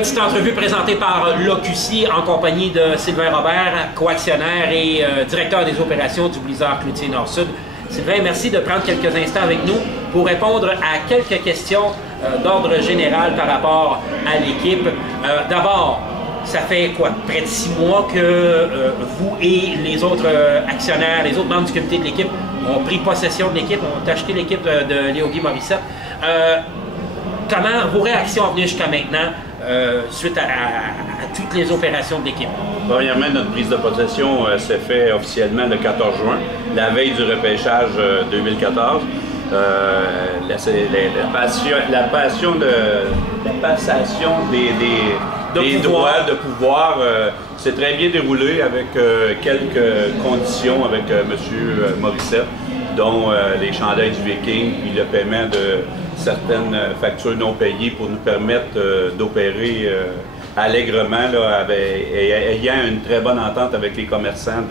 Petite entrevue présentée par l'OQC en compagnie de Sylvain Robert, coactionnaire et directeur des opérations du Blizzard Cloutier Nord-Sud. Sylvain, merci de prendre quelques instants avec nous pour répondre à quelques questions d'ordre général par rapport à l'équipe. D'abord, ça fait quoi, près de 6 mois que vous et les autres actionnaires, les autres membres du comité de l'équipe ont pris possession de l'équipe, ont acheté l'équipe de Léo-Guy Morissette. Comment vos réactions sont venues jusqu'à maintenant suite à toutes les opérations de l'équipe? Premièrement, notre prise de possession s'est faite officiellement le 14 juin, la veille du repêchage 2014. La passation des droits de pouvoir s'est très bien déroulée avec quelques conditions avec M. Morissette, dont les chandails du Viking et le paiement de certaines factures non payées pour nous permettre d'opérer allègrement, là, ayant une très bonne entente avec les commerçants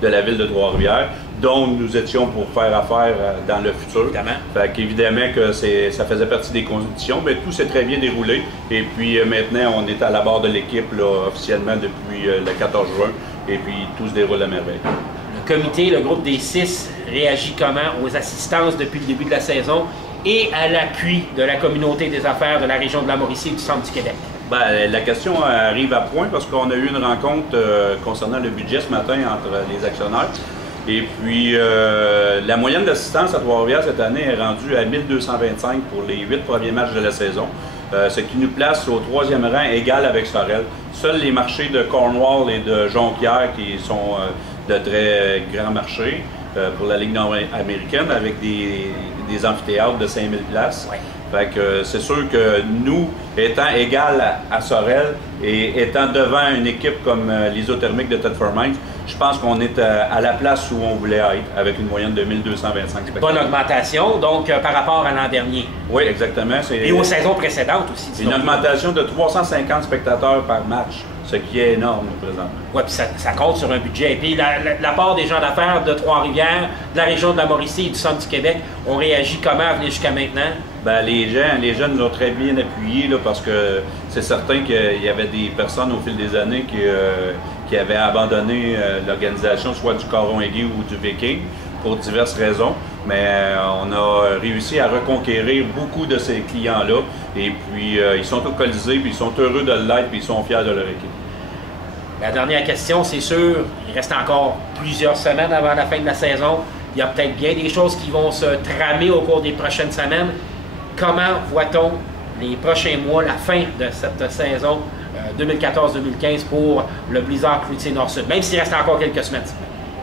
de la ville de Trois-Rivières, dont nous étions pour faire affaire dans le futur. Fait qu'évidemment que ça faisait partie des conditions, mais tout s'est très bien déroulé. Et puis maintenant, on est à la barre de l'équipe officiellement depuis le 14 juin, et puis tout se déroule à merveille. Le comité, le groupe des 6, réagit comment aux assistances depuis le début de la saison et à l'appui de la communauté des affaires de la région de la Mauricie et du centre du Québec? Bien, la question arrive à point parce qu'on a eu une rencontre concernant le budget ce matin entre les actionnaires. Et puis, la moyenne d'assistance à Trois-Rivières cette année est rendue à 1225 pour les 8 premiers matchs de la saison, ce qui nous place au 3e rang égal avec Sorel. Seuls les marchés de Cornwall et de Jonquière qui sont de très grands marchés pour la Ligue nord-américaine avec des amphithéâtres de 5000 places. Ouais. Fait que c'est sûr que nous, étant égal à Sorel et étant devant une équipe comme l'Isothermique de Thetford Mines, je pense qu'on est à la place où on voulait être, avec une moyenne de 1225 spectateurs. Bonne augmentation, donc, par rapport à l'an dernier. Oui, exactement. Et aux saisons précédentes aussi. Une augmentation de 350 spectateurs par match, ce qui est énorme présentement. Oui, puis ça compte sur un budget. Et puis la part des gens d'affaires de Trois-Rivières, de la région de la Mauricie et du centre du Québec ont réagi comment à venir jusqu'à maintenant? Bien, les gens nous ont très bien appuyés là, parce que c'est certain qu'il y avait des personnes au fil des années qui avaient abandonné l'organisation, soit du Coron Aiguë ou du Viking, pour diverses raisons. Mais on a réussi à reconquérir beaucoup de ces clients-là. Et puis, ils sont au Colisée, puis ils sont heureux de l'être, puis ils sont fiers de leur équipe. La dernière question, c'est sûr, il reste encore plusieurs semaines avant la fin de la saison. Il y a peut-être bien des choses qui vont se tramer au cours des prochaines semaines. Comment voit-on les prochains mois, la fin de cette saison 2014-2015 pour le Blizzard Cloutier Nord-Sud, même s'il reste encore quelques semaines?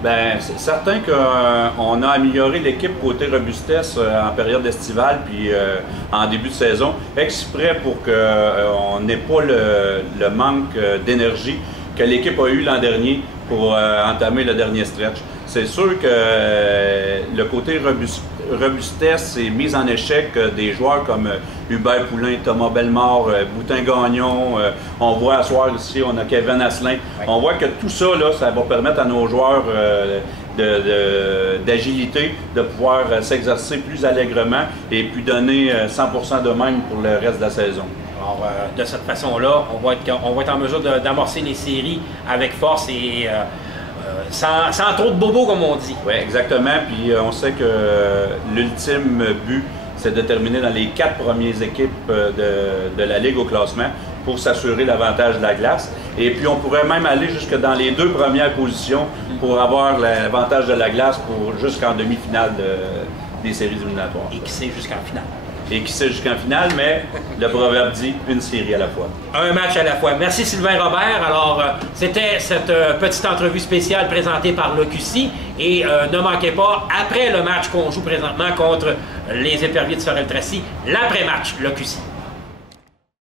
Bien, c'est certain qu'on a amélioré l'équipe côté robustesse en période estivale puis en début de saison, exprès pour qu'on n'ait pas le manque d'énergie que l'équipe a eu l'an dernier pour entamer le dernier stretch. C'est sûr que le côté robustesse est mis en échec des joueurs comme Hubert Poulain, Thomas Bellemare, Boutin-Gagnon. On voit à soir ici, on a Kevin Asselin. Ouais. On voit que tout ça, là, ça va permettre à nos joueurs d'agilité, de pouvoir s'exercer plus allègrement et puis donner 100% d'eux-mêmes pour le reste de la saison. Alors, de cette façon-là, on va être en mesure d'amorcer les séries avec force et sans trop de bobos, comme on dit. Oui, exactement. Puis on sait que l'ultime but, c'est de terminer dans les 4 premières équipes de la Ligue au classement pour s'assurer l'avantage de la glace. Et puis on pourrait même aller jusque dans les 2 premières positions pour avoir l'avantage de la glace jusqu'en demi-finale des séries éliminatoires. Et qui sait jusqu'en finale. Et qui sait jusqu'en finale, mais le proverbe dit une série à la fois. Un match à la fois. Merci Sylvain Robert. Alors, c'était cette petite entrevue spéciale présentée par l'OQC. Et ne manquez pas, après le match qu'on joue présentement contre les Éperviers de Sorel-Tracy, l'après-match, l'OQC.